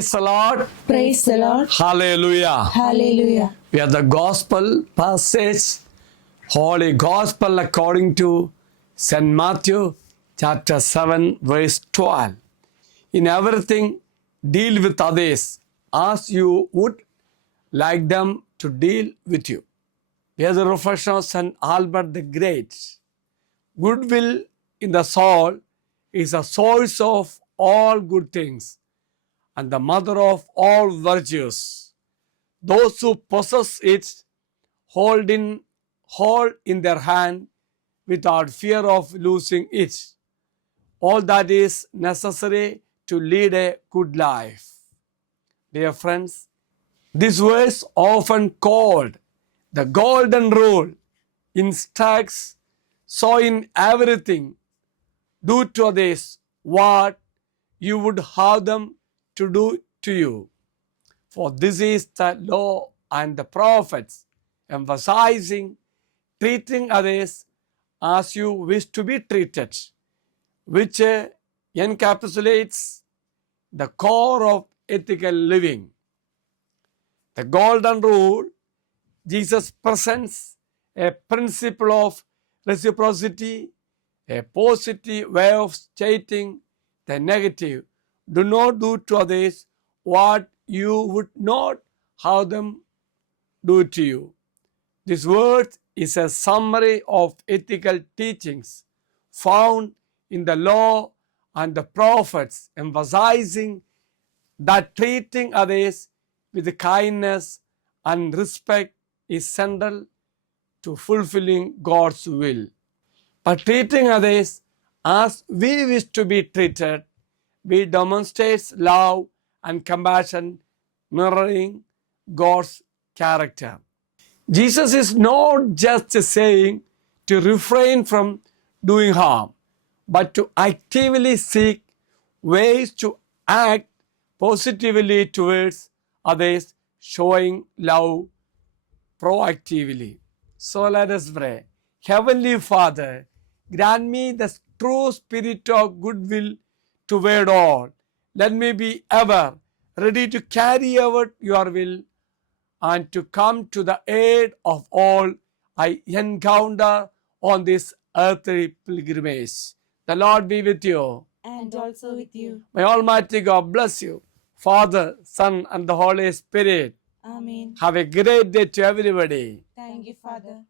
Praise the Lord. Praise the Lord. Hallelujah. Hallelujah. We are the gospel passage, Holy Gospel according to St. Matthew chapter 7 verse 12. In everything, deal with others as you would like them to deal with you. Here's a reflection of St. Albert the Great. Goodwill in the soul is a source of all good things and the mother of all virtues. Those who possess it hold in their hand without fear of losing it. All that is necessary to lead a good life. Dear friends, this verse, often called the golden rule, instructs, so in everything, do to others what you would have them to do to you. For this is the law and the prophets, emphasizing treating others as you wish to be treated, which encapsulates the core of ethical living. The golden rule, Jesus presents a principle of reciprocity, a positive way of stating the negative. Do not do to others what you would not have them do to you. This word is a summary of ethical teachings found in the law and the prophets, emphasizing that treating others with kindness and respect is central to fulfilling God's will. By treating others as we wish to be treated, we demonstrate love and compassion, mirroring God's character. Jesus is not just saying to refrain from doing harm, but to actively seek ways to act positively towards others, showing love proactively. So let us pray. Heavenly Father, grant me the true spirit of goodwill toward all. Let me be ever ready to carry out your will and to come to the aid of all I encounter on this earthly pilgrimage. The Lord be with you. And also with you. May Almighty God bless you, Father, Son, and the Holy Spirit. Amen. Have a great day to everybody. Thank you, Father.